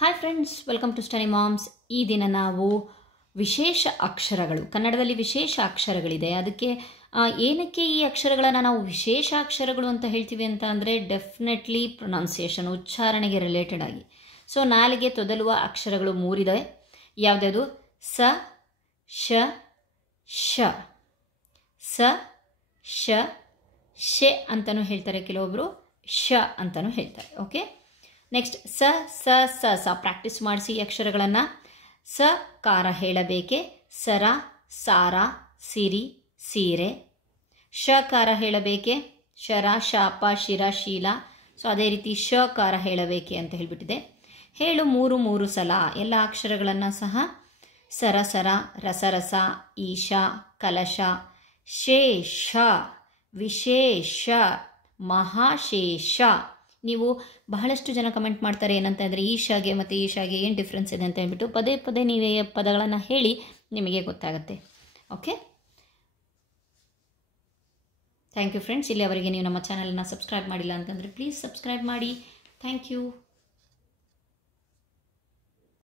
Hi friends, welcome to Study Moms. ಈ ದಿನ ನಾವು ವಿಶೇಷ ಅಕ್ಷರಗಳು, ಕನ್ನಡದಲ್ಲಿ ವಿಶೇಷ ಅಕ್ಷರಗಳಿದೆ. ಅದಕ್ಕೆ ಏನಕ್ಕೆ ಈ ಅಕ್ಷರಗಳನ್ನು ನಾವು ವಿಶೇಷ ಅಕ್ಷರಗಳು ಅಂತ ಹೇಳ್ತೀವಿ ಅಂತ ಅಂದರೆ ಡೆಫಿನೆಟ್ಲಿ ಪ್ರೊನೌನ್ಸಿಯೇಷನ್, ಉಚ್ಚಾರಣೆಗೆ ರಿಲೇಟೆಡ್ ಆಗಿ. ಸೊ ನಾಲಿಗೆ ತೊದಲುವ ಅಕ್ಷರಗಳು ಮೂರಿದೆ. ಯಾವುದ್ಯಾವುದು? ಸ, ಶ, ಶ, ಸ, ಶ, ಶೆ ಅಂತಲೂ ಹೇಳ್ತಾರೆ, ಕೆಲವೊಬ್ಬರು ಶ ಅಂತಲೂ ಹೇಳ್ತಾರೆ. ಓಕೆ, ನೆಕ್ಸ್ಟ್ ಸ ಸ ಸ ಸ ಪ್ರಾಕ್ಟೀಸ್ ಮಾಡಿಸಿ ಈ ಅಕ್ಷರಗಳನ್ನು. ಸ ಕಾರ ಹೇಳಬೇಕೆ, ಸರ, ಸಾರ, ಸಿರಿ, ಸೀರೆ. ಶಕಾರ ಹೇಳಬೇಕೆ, ಶರ, ಶಾಪ, ಶಿರ, ಶೀಲ. ಸೊ ಅದೇ ರೀತಿ ಶಕಾರ ಹೇಳಬೇಕೆ ಅಂತ ಹೇಳಿಬಿಟ್ಟಿದೆ. ಹೇಳು ಮೂರು ಮೂರು ಸಲ ಎಲ್ಲ ಅಕ್ಷರಗಳನ್ನು ಸಹ. ಸರಸರ, ರಸರಸ, ಈಶ, ಕಲಶ, ಶೇಷ, ವಿಶೇಷ, ಮಹಾಶೇಷ. ನೀವು ಬಹಳಷ್ಟು ಜನ ಕಮೆಂಟ್ ಮಾಡ್ತಾರೆ ಏನಂತ ಅಂದರೆ ಈಶಾಗೆ ಮತ್ತು ಈಶಾಗೆ ಏನು ಡಿಫ್ರೆನ್ಸ್ ಇದೆ ಅಂತ ಹೇಳ್ಬಿಟ್ಟು. ಪದೇ ಪದೇ ನೀವೇ ಪದಗಳನ್ನು ಹೇಳಿ, ನಿಮಗೆ ಗೊತ್ತಾಗುತ್ತೆ. Okay, thank you friends. ಇಲ್ಲಿಯವರೆಗೆ ನೀವು ನಮ್ಮ ಚಾನಲನ್ನು ಸಬ್ಸ್ಕ್ರೈಬ್ ಮಾಡಿಲ್ಲ ಅಂತಂದರೆ ಪ್ಲೀಸ್ ಸಬ್ಸ್ಕ್ರೈಬ್ ಮಾಡಿ. Thank you.